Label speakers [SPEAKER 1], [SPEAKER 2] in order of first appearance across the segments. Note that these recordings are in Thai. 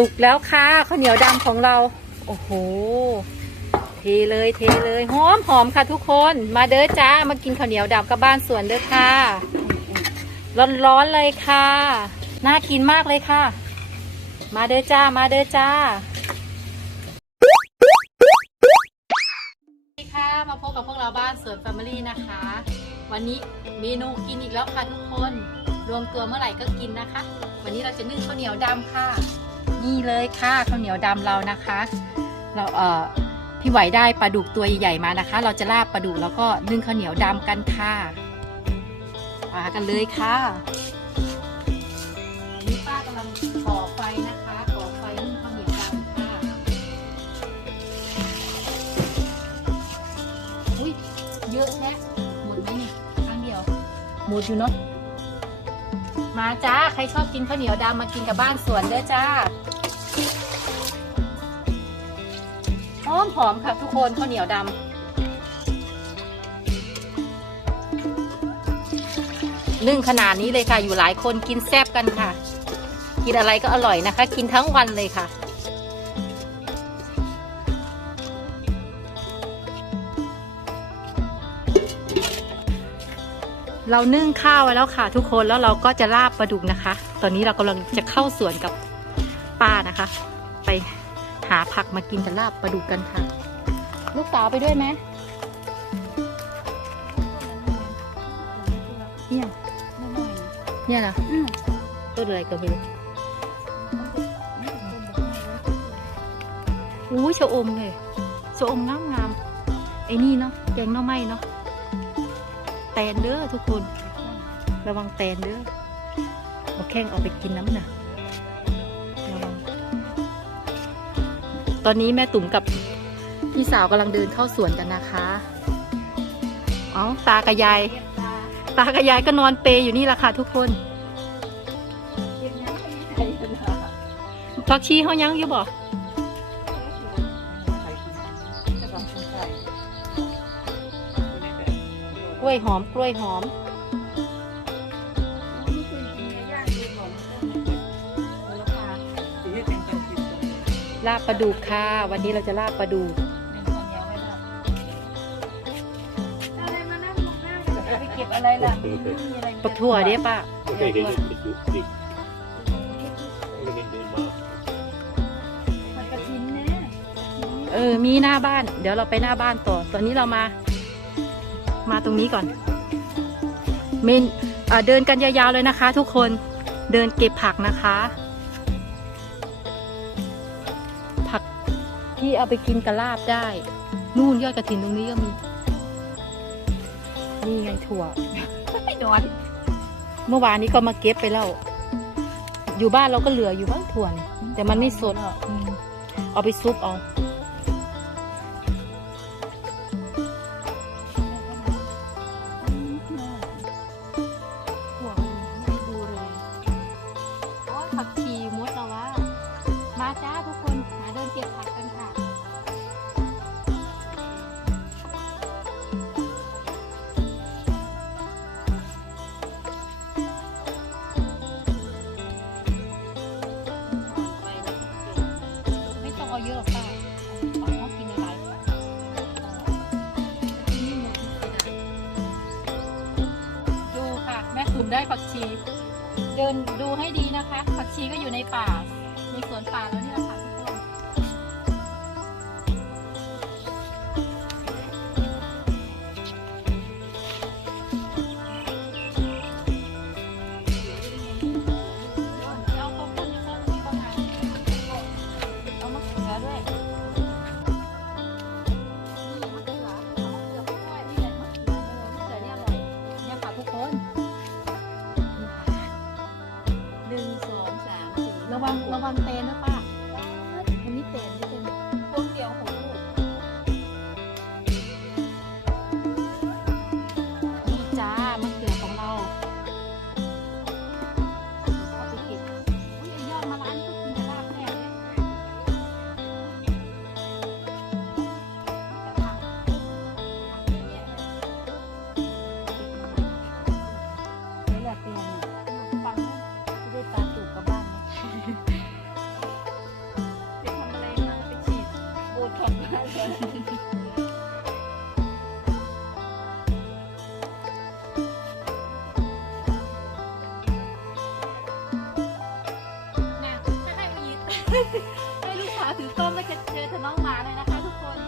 [SPEAKER 1] สุกแล้วค่ะข้าวเหนียวดำของเรา โอ้โห เทเลยเทเลยหอมหอมค่ะทุกคนมาเด้อจ้ามากินข้าวเหนียวดำกับบ้านสวนเด้อค่ะ ร้อนๆเลยค่ะ น่ากินมากเลยค่ะ มาเด้อจ้ามาเด้อจ้าสวัสดีค่ะมาพบกับพวกเราบ้านสวนแฟมิลี่นะคะ วันนี้เมนูกินอีกแล้วค่ะทุกคน รวมตัวเมื่อไหร่ก็กินนะคะ วันนี้เราจะนึ่งข้าวเหนียวดำค่ะ นี่เลยค่ะข้าวเหนียวดำเรานะคะ เราเอ่อพี่ไหวได้ปลาดุกตัวใหญ่ๆมานะคะ เราจะลาบปลาดุกแล้วก็นึ่งข้าวเหนียวดำกันค่ะมากันเลยค่ะนี่ป้ากำลังก่อไฟนะคะก่อไฟนึ่งข้าวเหนียวดำค่ะอุ้ยเยอะแท้หมดไหมนี่ครั้งเดียวหมดอยู่เนาะมาจ้า ใครชอบกินข้าวเหนียวดำมากินกับบ้านสวนเด้อจ้า อมหอมค่ะทุกคนข้าวเหนียวดำนึ่งขนาดนี้เลยค่ะ อยู่หลายคนกินแซ่บกันค่ะ กินอะไรก็อร่อยนะคะ กินทั้งวันเลยค่ะ เรานึ่งข้าวไว้แล้วค่ะ ทุกคนแล้วเราก็จะลาบปลาดุกนะคะ ตอนนี้เรากำลังจะเข้าสวนกับป้านะคะ ไป หาผักมากินกับลาบปลาดุกกันค่ะ ลูกสาวไปด้วยไหมเนี่ยเนี่ยนะต้นอะไรก็ไม่รู้อู้ชะอมเลยชะอมงามงามๆไอ้นี่เนาะแกงหน่อไม้เนาะแตนเด้อทุกคน ระวังแตนเด้อเอาแข้งเอาไปกินน้ำหนัก ตอนนี้แม่ตุ๋มกับพี่สาวกำลังเดินเข้าสวนกันนะคะอ๋อตากับยาย ตากับยายก็นอนเปรอยู่นี่แหละค่ะทุกคนพักชีเขายังอยู่บ่กล้วยหอมกล้วยหอม ลาบปลาดุกค่ะ วันนี้เราจะลาบปลาดุก
[SPEAKER 2] ไปเก็บอะไรล่ะมีอะไร
[SPEAKER 1] ปลาถั่วเด้ป้า
[SPEAKER 3] ไม่เคยเห็นเป็นจุดสิไม่เห็นเดินมา
[SPEAKER 2] ผักกระถินนะ
[SPEAKER 1] เออ มีหน้าบ้าน เดี๋ยวเราไปหน้าบ้านต่อ ตอนนี้เรามา มาตรงนี้ก่อน เมนอ่าเดินกันยาวๆเลยนะคะ ทุกคน เดินเก็บผักนะคะ ที่เอาไปกินกระลาบได้ นู่นยอดกระถินตรงนี้ก็มี นี่ไงถั่ว
[SPEAKER 2] ไม่นอน
[SPEAKER 1] เมื่อวานนี้ก็มาเก็บไปแล้ว อยู่บ้านเราก็เหลืออยู่บ้างถั่วเนี่ยแต่มันไม่สดอืมเอาไปซุปเอา วังระวังเตนนะป้า ให้ลูกสาวถือกล้องก็จะเจอแต่น้องหมาเลยนะคะ ทุกคน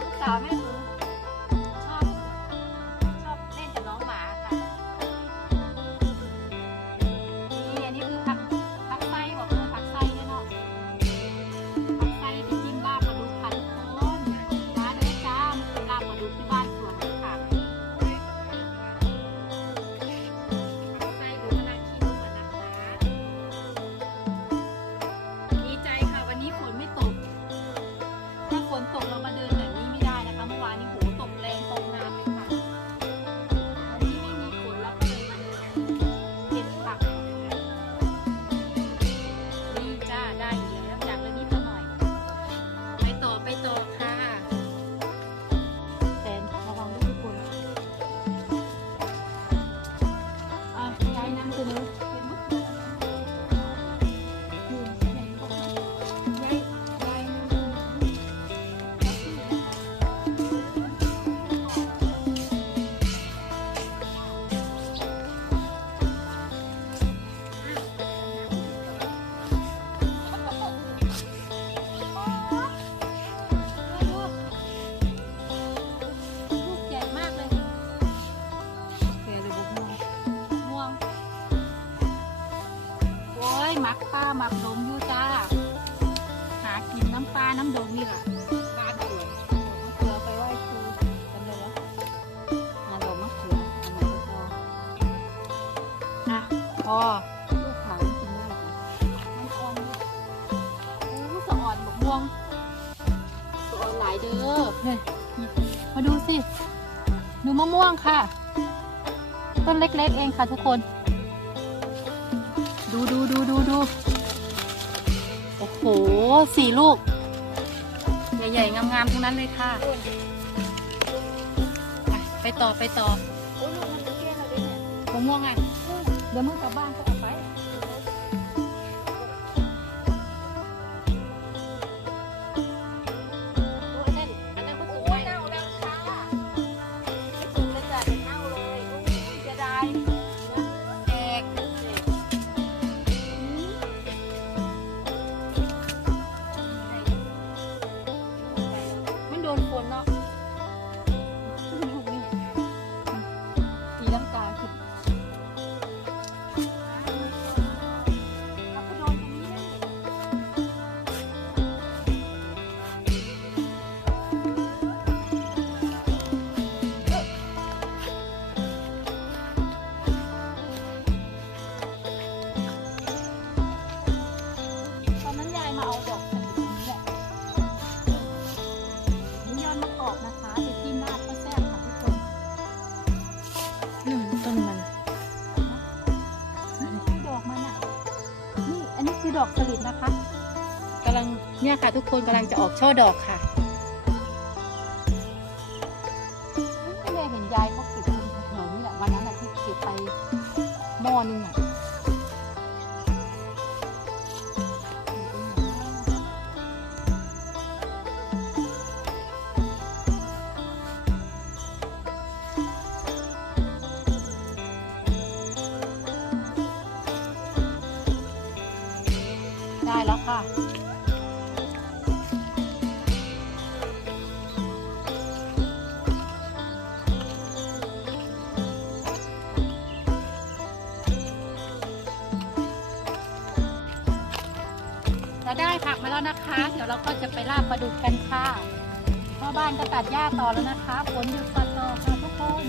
[SPEAKER 1] ลูกสาวแม่หนู
[SPEAKER 2] ลูกขาวกินได้ค่ะ
[SPEAKER 1] มันอ่อนโอ้สะอ่อนบอกม่วงสะอ่อนหลายเด้อเนี่ยมาดูสิ ดูมะม่วงค่ะ ต้นเล็กๆเองค่ะทุกคน ดูดูดูดูดูโอ้โหสี่ลูก ใหญ่ๆ งามๆทั้งนั้นเลยค่ะ ไปต่อไปต่อ
[SPEAKER 2] โอ้ยมันเกี้ยนเราด้วยเนี่ย
[SPEAKER 1] มะม่วงไง เดี๋ยวมึงกลับบ้านก็
[SPEAKER 2] ค่ะ
[SPEAKER 1] ทุกคนกำลังจะออกช่อดอกค่ะไม่ได้เห็นยายเขาเก็บแถวนี้แหละวันนั้นที่เก็บไปหม้อนึงอะได้แล้วค่ะ แล้วนะคะ เดี๋ยวเราก็จะไปลาบปลาดุกกันค่ะพ่อบ้านก็ตัดหญ้าต่อแล้วนะคะฝนหยุดตัดต่อค่ะทุกคน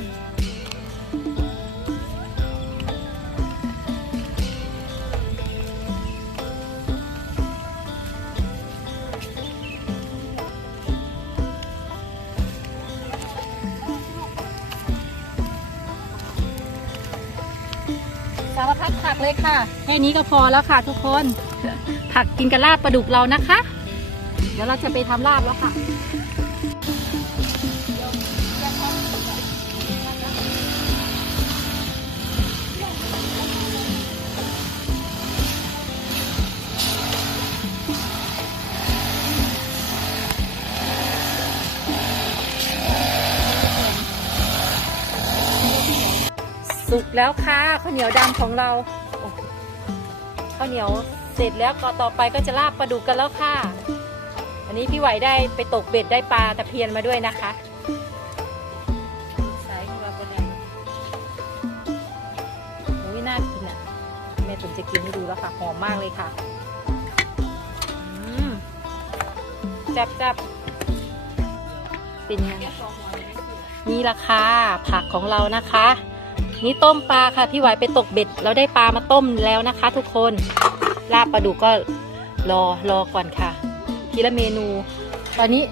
[SPEAKER 1] สารพัดผักเลยค่ะ แค่นี้ก็พอแล้วค่ะทุกคน ผักกินกับลาบปลาดุกเรานะคะ เดี๋ยวเราจะไปทำลาบแล้วค่ะสุกแล้วค่ะข้าวเหนียวดำของเราข้าวเหนียว เสร็จแล้วก็ต่อไปก็จะลาบปลาดุกกันแล้วค่ะ อันนี้พี่ไหวได้ไปตกเบ็ดได้ปลาตะเพียนมาด้วยนะคะ
[SPEAKER 2] สายของเราเป็นไง
[SPEAKER 1] อุ้ยน่ากินอะแม่ผมจะกินให้ดูแล้วค่ะหอมมากเลยค่ะจับจับเป็นยังไงนี่ราคาผักของเรานะคะ นี่ต้มปลาค่ะพี่ไหวไปตกเบ็ดแล้วได้ปลามาต้มแล้วนะคะ ทุกคน ลาบปลาดุกก็รอรอก่อนค่ะ ทีละเมนู ตอนนี้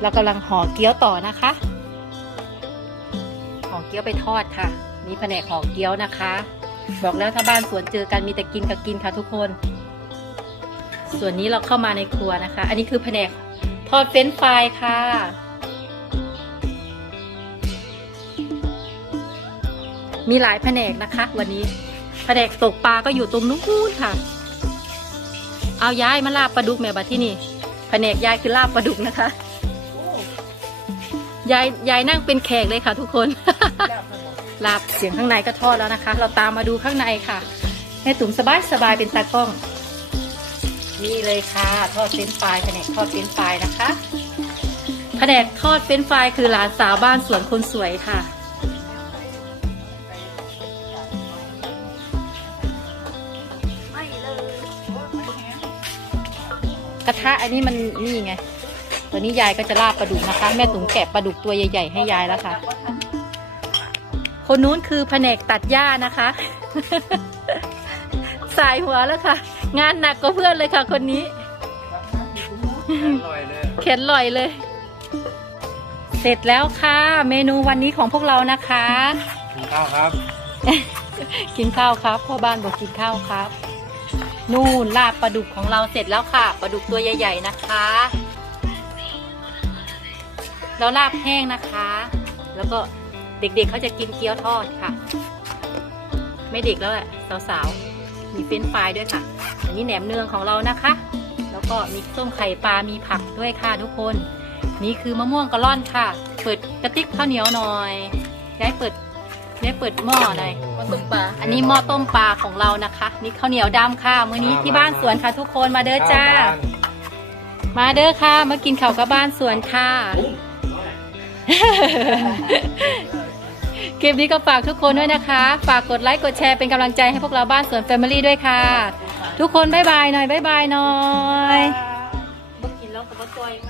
[SPEAKER 1] เรากำลังห่อเกี๊ยวต่อนะคะห่อเกี๊ยวไปทอดค่ะ นี่แผนกห่อเกี๊ยวนะคะ บอกแล้วถ้าบ้านสวนเจอกันมีแต่กินกับกินค่ะทุกคน ส่วนนี้เราเข้ามาในครัวนะคะ อันนี้คือแผนกทอดเฟรนฟรายค่ะมีหลายแผนกนะคะ วันนี้ แผนกตกปลาก็อยู่ตรงนู้นค่ะ เอาย้ายมาลาบปลาดุกแม่บัดที่นี่แผนกยายคือลาบปลาดุกนะคะยายยายนั่งเป็นแขกเลยค่ะ ทุกคน ลาบเสียงข้างในก็ทอดแล้วนะคะ เราตามมาดูข้างในค่ะแม่ตุ๋มสบายสบายเป็นตากล้อง นี่เลยค่ะ ทอดเฟรนฟรายแผนกทอดเฟรนฟรายนะคะแผนกทอดเฟรนฟรายคือหลานสาวบ้านสวนคนสวยค่ะ ระทะอันนี้มันนี่ไงตอนนี้ยายก็จะลาบปลาดุกนะคะ แม่ตุ๋มแกะปลาดุกตัวใหญ่ ๆ ให้ยายแล้วค่ะ คนนู้นคือแผนกตัดหญ้านะคะ สายหัวแล้วค่ะ งานหนักกว่าเพื่อนเลยค่ะ คนนี้
[SPEAKER 3] อร่อยเลย
[SPEAKER 1] เข็นลอยเลย เสร็จแล้วค่ะ เมนูวันนี้ของพวกเรานะคะ
[SPEAKER 3] กินข้าวครับ
[SPEAKER 1] กินข้าวครับพ่อบ้านบอกกินข้าวครับ นู่นลาบปลาดุกของเราเสร็จแล้วค่ะปลาดุกตัวใหญ่ ๆนะคะแล้วลาบแห้งนะคะ แล้วก็เด็กๆเขาจะกินเกี๊ยวทอดค่ะ ไม่เด็กแล้วแหละสาวๆมีเฟรนฟรายด้วยค่ะ อันนี้แหนมเนืองของเรานะคะ แล้วก็มีส้มไข่ปลามีผักด้วยค่ะทุกคน นี่คือมะม่วงกะล่อนค่ะ เปิดกระติกข้าวเหนียวหน่อยย้ายเปิด ย้ายเปิดหม้อหน่อย
[SPEAKER 2] มันตุกปลา
[SPEAKER 1] อันนี้หม้อต้มปลาของเรานะคะ นี่ข้าวเหนียวดำค่ะมื้อนี้ที่บ้านสวนค่ะทุกคนมาเด้อจ้า มาเด้อค่ะมากินข้าวกับบ้านสวนค่ะ คลิปนี้ก็ฝากทุกคนด้วยนะคะ ฝากกดไลค์กดแชร์เป็นกำลังใจให้พวกเราบ้านสวนแฟมิลี่ด้วยค่ะ ทุกคนบ๊ายบายหน่อยบ๊ายบายหน่อย
[SPEAKER 2] บ่กินแล้วก็บ่จอยมันเนี่ย